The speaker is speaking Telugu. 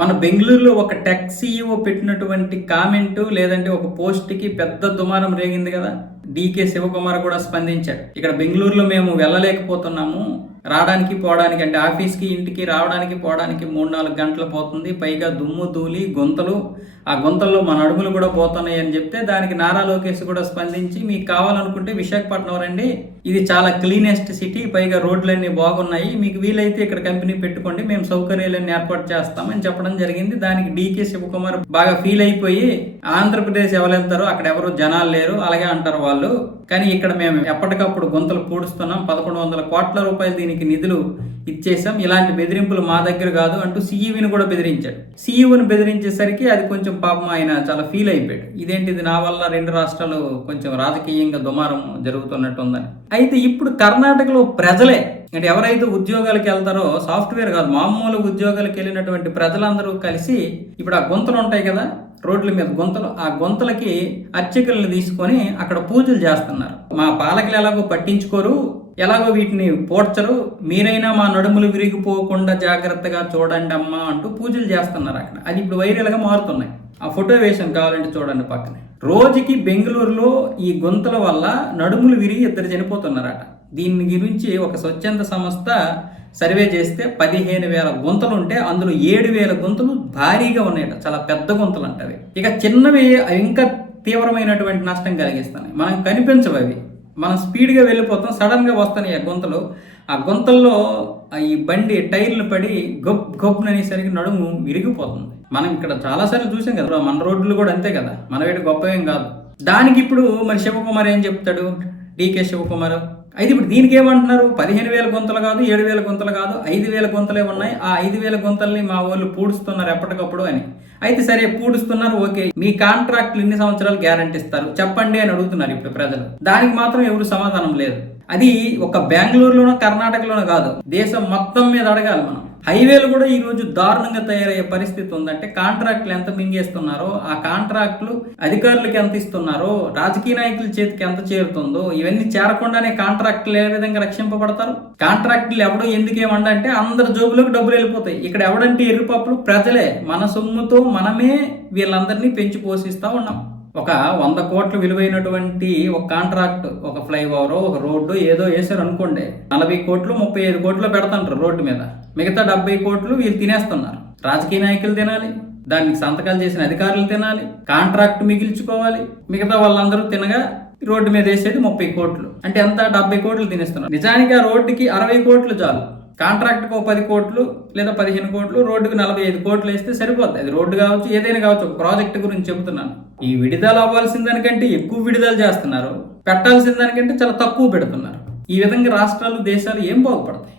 మన బెంగళూరులో ఒక టెక్ సీఈఓ పెట్టినటువంటి కామెంటు లేదంటే ఒక పోస్ట్కి పెద్ద దుమారం రేగింది కదా. డీకే శివకుమార్ కూడా స్పందించాడు. ఇక్కడ బెంగళూరులో మేము వెళ్ళలేకపోతున్నాము. రావడానికి పోవడానికి అంటే ఆఫీస్కి ఇంటికి రావడానికి పోవడానికి మూడు నాలుగు గంటలు పోతుంది. పైగా దుమ్ము ధూళి గుంతలు. ఆ గుంతల్లో మన అడుగులు కూడా పోతున్నాయి అని చెప్తే దానికి నారా లోకేష్ కూడా స్పందించి మీకు కావాలనుకుంటే విశాఖపట్నం రండి. ఇది చాలా క్లీనెస్ట్ సిటీ పైగా రోడ్లన్నీ బాగున్నాయి. మీకు వీలైతే ఇక్కడ కంపెనీ పెట్టుకోండి మేము సౌకర్యాలన్నీ ఏర్పాటు చేస్తామని చెప్పడం జరిగింది. దానికి డీకే శివకుమార్ బాగా ఫీల్ అయిపోయి ఆంధ్రప్రదేశ్ ఎవరు వెళ్తారో అక్కడ ఎవరు జనాలు లేరు అలాగే అంటారు వాళ్ళు. కానీ ఇక్కడ మేము ఎప్పటికప్పుడు గుంతలు పూడుస్తున్నాం. పదకొండు వందల కోట్ల రూపాయలు దీనికి నిధులు ఇచ్చేసాం ఇలాంటి బెదిరింపులు మా దగ్గర కాదు అంటూ సిఈవిని కూడా బెదిరించాడు. సీఈఓని బెదిరించేసరికి అది కొంచెం పాపం ఆయన చాలా ఫీల్ అయిపోయాడు. ఇదేంటి ఇది నా వల్ల రెండు రాష్ట్రాలు కొంచెం రాజకీయంగా దుమారం జరుగుతున్నట్టు ఉందని. అయితే ఇప్పుడు కర్ణాటకలో ప్రజలే అంటే ఎవరైతే ఉద్యోగాలకు వెళ్తారో సాఫ్ట్వేర్ కాదు మామూలు ఉద్యోగాలకు వెళ్ళినటువంటి ప్రజలందరూ కలిసి ఇప్పుడు ఆ గుంతలు ఉంటాయి కదా రోడ్ల మీద గుంతలు ఆ గుంతలకి అర్చకులను తీసుకొని అక్కడ పూజలు చేస్తున్నారు. మా పాలకులు ఎలాగో పట్టించుకోరు ఎలాగో వీటిని పోడ్చరు. మీరైనా మా నడుములు విరిగిపోకుండా జాగ్రత్తగా చూడండి అమ్మా అంటూ పూజలు చేస్తున్నారు అక్కడ. అది ఇప్పుడు వైరల్గా మారుతున్నాయి. ఆ ఫోటో వేషం కావాలంటే చూడండి పక్కనే. రోజుకి బెంగళూరులో ఈ గుంతల వల్ల నడుములు విరిగి ఇద్దరు చనిపోతున్నారట. దీని గురించి ఒక స్వచ్ఛంద సంస్థ సర్వే చేస్తే పదిహేను వేల గుంతలు ఉంటే అందులో ఏడు వేల గుంతలు భారీగా ఉన్నాయట. చాలా పెద్ద గుంతలు అంటవి. ఇక చిన్నవి ఇంకా తీవ్రమైనటువంటి నష్టం కలిగిస్తున్నాయి. మనం కనిపించవు అవి. మనం స్పీడ్గా వెళ్ళిపోతాం సడన్గా వస్తున్నాయి ఆ గుంతలు. ఆ గుంతల్లో ఈ బండి టైర్లు పడి గొప్ గొప్ అనేసరికి నడుము విరిగిపోతుంది. మనం ఇక్కడ చాలాసార్లు చూసాం కదా మన రోడ్లు కూడా అంతే కదా మన వేడి గొప్ప ఏం కాదు. దానికి ఇప్పుడు మరి శివకుమార్ ఏం చెప్తాడు? డీకే శివకుమార్? అయితే ఇప్పుడు దీనికి ఏమంటున్నారు? పదిహేను వేల గుంతలు కాదు ఏడు వేల గుంతలు కాదు ఐదు వేల గుంతలే ఉన్నాయి. ఆ ఐదు వేల గుంతల్ని మా వాళ్ళు పూడుస్తున్నారు ఎప్పటికప్పుడు అని. అయితే సరే పూడుస్తున్నారు ఓకే. మీ కాంట్రాక్ట్లు ఎన్ని సంవత్సరాలు గ్యారంటీ ఇస్తారు. చెప్పండి అని అడుగుతున్నారు ఇప్పుడు ప్రజలు. దానికి మాత్రం ఎవరు సమాధానం లేదు. అది ఒక బెంగళూరులోనో కర్ణాటకలోనో కాదు. దేశం మొత్తం మీద అడగాలి మనం. హైవేలు కూడా ఈరోజు దారుణంగా తయారయ్యే పరిస్థితి ఉందంటే కాంట్రాక్ట్లు ఎంత మింగేస్తున్నారో ఆ కాంట్రాక్ట్లు అధికారులకు ఎంత ఇస్తున్నారో రాజకీయ నాయకుల చేతికి ఎంత చేరుతుందో ఇవన్నీ చేరకుండానే కాంట్రాక్టులు ఏ విధంగా రక్షింపబడతారు? కాంట్రాక్టులు ఎవడు ఎందుకేమండంటే అందరి జోబులోకి డబ్బులు వెళ్ళిపోతాయి. ఇక్కడ ఎవడంటే ఎర్రిపప్పులు? ప్రజలే. మన సొమ్ముతో మనమే వీళ్ళందరినీ పెంచి పోషిస్తూ ఉన్నాం. ఒక వంద కోట్లు విలువైనటువంటి ఒక కాంట్రాక్ట్ ఒక ఫ్లైఓవర్ ఒక రోడ్డు ఏదో వేసారు అనుకోండి. నలభై కోట్లు ముప్పై ఐదు కోట్లు పెడతాంటారు రోడ్డు మీద. మిగతా డెబ్బై కోట్లు వీళ్ళు తినేస్తున్నారు. రాజకీయ నాయకులు తినాలి దానికి సంతకాలు చేసిన అధికారులు తినాలి కాంట్రాక్ట్ మిగిల్చుకోవాలి. మిగతా వాళ్ళందరూ తినగా రోడ్డు మీద వేసేది ముప్పై కోట్లు. అంటే ఎంత? డెబ్బై కోట్లు తినేస్తున్నారు. నిజానికి ఆ రోడ్డుకి అరవై కోట్లు చాలు. కాంట్రాక్ట్కి ఒక పది కోట్లు లేదా పదిహేను కోట్లు రోడ్డుకి నలభై ఐదు కోట్లు వేస్తే సరిపోతుంది అది రోడ్డు కావచ్చు ఏదైనా కావచ్చు ఒక ప్రాజెక్ట్ గురించి చెబుతున్నాను. ఈ విడుదల అవ్వాల్సిన దానికంటే ఎక్కువ విడుదల చేస్తున్నారు. పెట్టాల్సిన దానికంటే చాలా తక్కువ పెడుతున్నారు. ఈ విధంగా రాష్ట్రాలు దేశాలు ఏం బాగుపడతాయి?